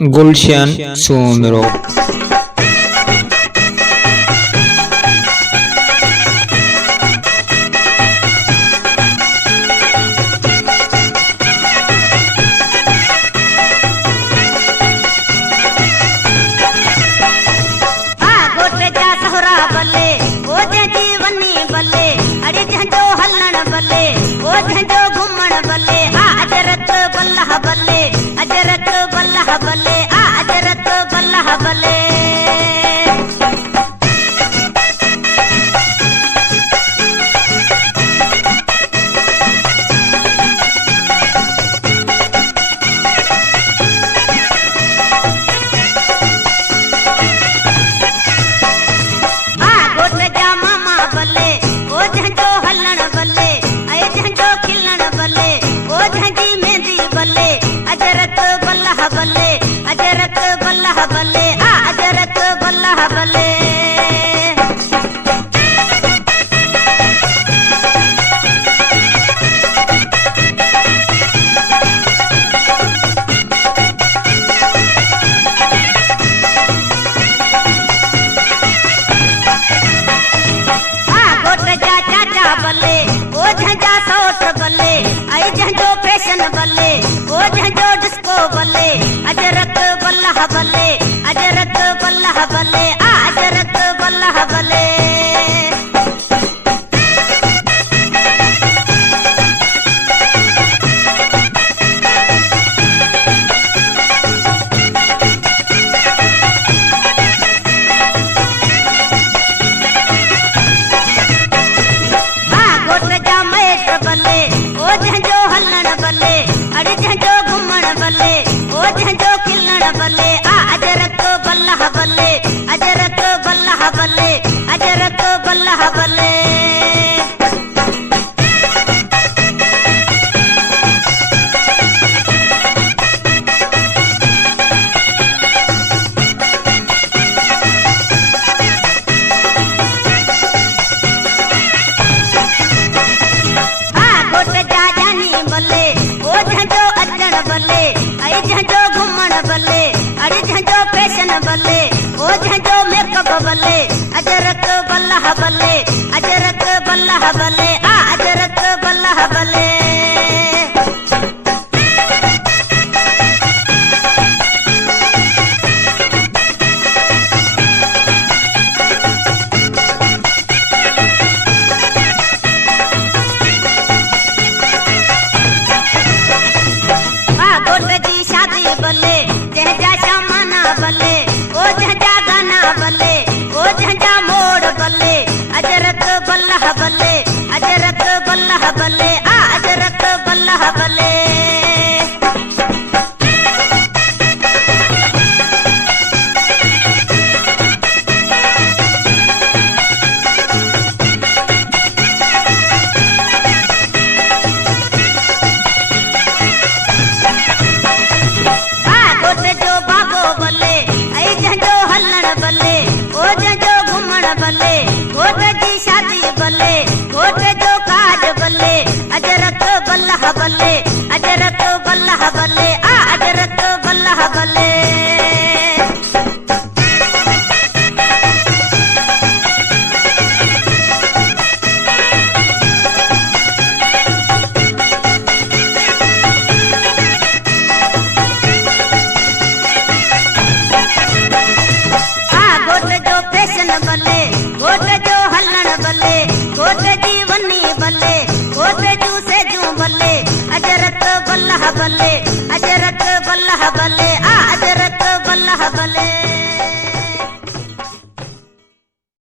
गुलशन सोमरो। बल्ले ओ झंझो डिस्को बल्ले अजरक बल्ला बल्ले अजरक बल्ला बल्ले अजरक बल्ला बल्ले बल्ले अजरक बल्ला बल्ले अजरक बल्ला बल्ले अजरक बल्ला बल्ले गोट जा जानी बल्ले ओ झंझो अचण बल्ले आई झंझो घुमण बल्ले अरे झंझो फैशन बल्ले ओ झंझो मेकअप बल्ले अजरक बल्ला बल्ले अजरक बल्ला बल्ले अजरक बल्ला बल्ले अजरक बल्ला बल्ले अजरक बल्ला बल्ले अजरक बल्ला बल्ले गोट जो बागो बल्ले आई झंझो हलण बल्ले ओ झंझो घुमण बल्ले गोट जी शादी बल्ले गोट जो काज बल्ले अजरक बल्ला बल्ले